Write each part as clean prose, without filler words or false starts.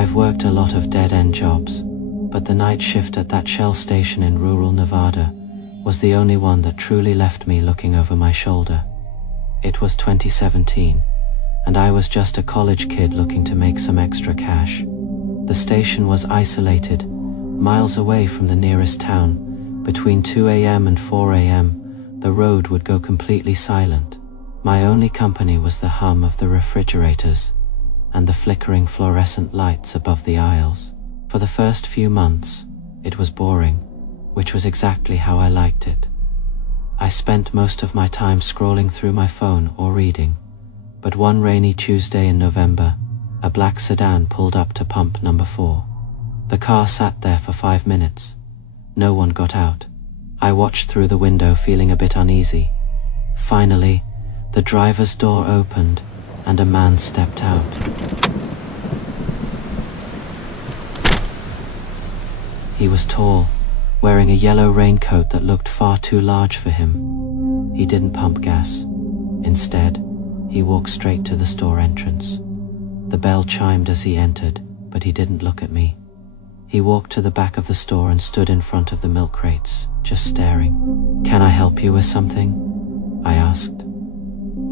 I've worked a lot of dead-end jobs, but the night shift at that Shell station in rural Nevada was the only one that truly left me looking over my shoulder. It was 2017, and I was just a college kid looking to make some extra cash. The station was isolated, miles away from the nearest town. Between 2 a.m. and 4 a.m., the road would go completely silent. My only company was the hum of the refrigerators and the flickering fluorescent lights above the aisles. For the first few months, it was boring, which was exactly how I liked it. I spent most of my time scrolling through my phone or reading, but one rainy Tuesday in November, a black sedan pulled up to pump number 4. The car sat there for 5 minutes. No one got out. I watched through the window feeling a bit uneasy. Finally, the driver's door opened and a man stepped out. He was tall, wearing a yellow raincoat that looked far too large for him. He didn't pump gas. Instead, he walked straight to the store entrance. The bell chimed as he entered, but he didn't look at me. He walked to the back of the store and stood in front of the milk crates, just staring. "Can I help you with something?" I asked,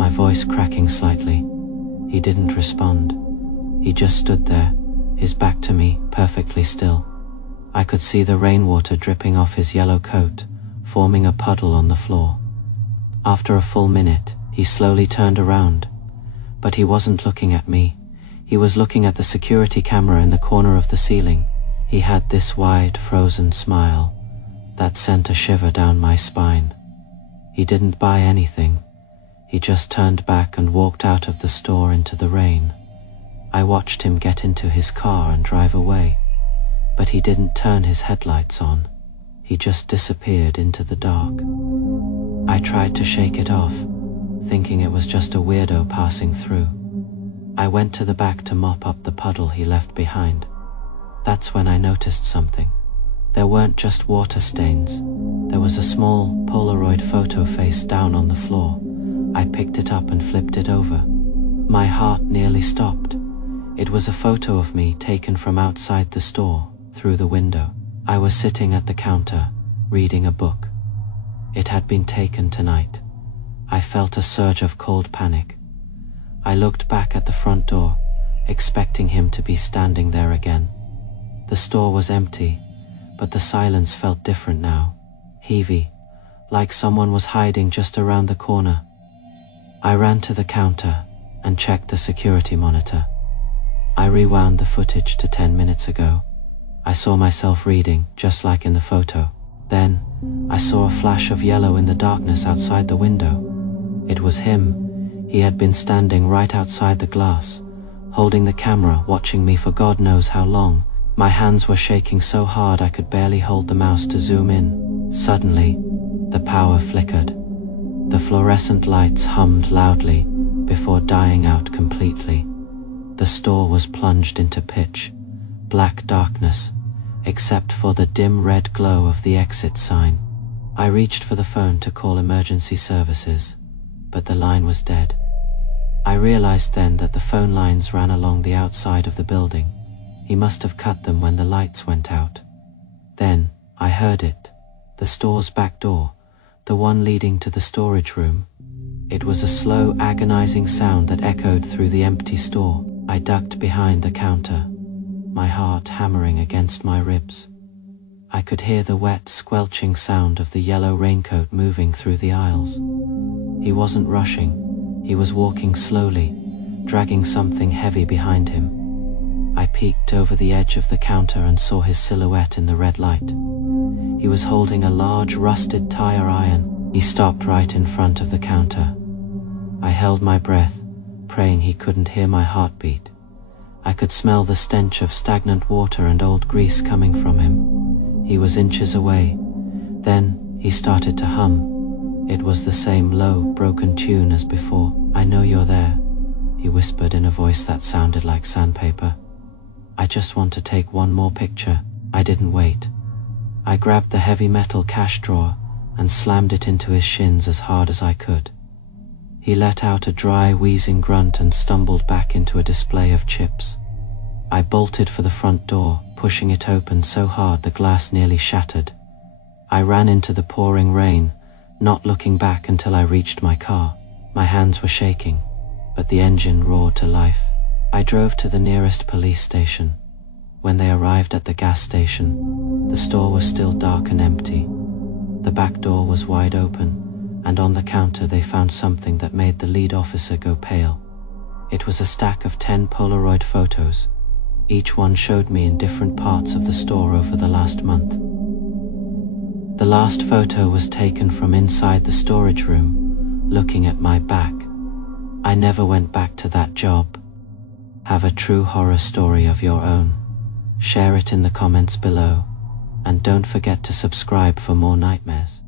my voice cracking slightly. He didn't respond. He just stood there, his back to me, perfectly still. I could see the rainwater dripping off his yellow coat, forming a puddle on the floor. After a full minute, he slowly turned around, but he wasn't looking at me. He was looking at the security camera in the corner of the ceiling. He had this wide, frozen smile that sent a shiver down my spine. He didn't buy anything. He just turned back and walked out of the store into the rain. I watched him get into his car and drive away, but he didn't turn his headlights on. He just disappeared into the dark. I tried to shake it off, thinking it was just a weirdo passing through. I went to the back to mop up the puddle he left behind. That's when I noticed something. There weren't just water stains. There was a small Polaroid photo face down on the floor. I picked it up and flipped it over. My heart nearly stopped. It was a photo of me taken from outside the store, through the window. I was sitting at the counter, reading a book. It had been taken tonight. I felt a surge of cold panic. I looked back at the front door, expecting him to be standing there again. The store was empty, but the silence felt different now, heavy, like someone was hiding just around the corner. I ran to the counter and checked the security monitor. I rewound the footage to 10 minutes ago. I saw myself reading, just like in the photo. Then, I saw a flash of yellow in the darkness outside the window. It was him. He had been standing right outside the glass, holding the camera, watching me for God knows how long. My hands were shaking so hard I could barely hold the mouse to zoom in. Suddenly, the power flickered. The fluorescent lights hummed loudly before dying out completely. The store was plunged into pitch black darkness, except for the dim red glow of the exit sign. I reached for the phone to call emergency services, but the line was dead. I realized then that the phone lines ran along the outside of the building. He must have cut them when the lights went out. Then, I heard it. The store's back door, the one leading to the storage room. It was a slow, agonizing sound that echoed through the empty store. I ducked behind the counter, my heart hammering against my ribs. I could hear the wet, squelching sound of the yellow raincoat moving through the aisles. He wasn't rushing. He was walking slowly, dragging something heavy behind him. I peeked over the edge of the counter and saw his silhouette in the red light. He was holding a large, rusted tire iron. He stopped right in front of the counter. I held my breath, praying he couldn't hear my heartbeat. I could smell the stench of stagnant water and old grease coming from him. He was inches away. Then he started to hum. It was the same low, broken tune as before. "I know you're there," he whispered in a voice that sounded like sandpaper. "I just want to take one more picture." I didn't wait. I grabbed the heavy metal cash drawer and slammed it into his shins as hard as I could. He let out a dry, wheezing grunt and stumbled back into a display of chips. I bolted for the front door, pushing it open so hard the glass nearly shattered. I ran into the pouring rain, not looking back until I reached my car. My hands were shaking, but the engine roared to life. I drove to the nearest police station. When they arrived at the gas station, the store was still dark and empty. The back door was wide open, and on the counter they found something that made the lead officer go pale. It was a stack of 10 Polaroid photos. Each one showed me in different parts of the store over the last month. The last photo was taken from inside the storage room, looking at my back. I never went back to that job. Have a true horror story of your own? Share it in the comments below, and don't forget to subscribe for more nightmares.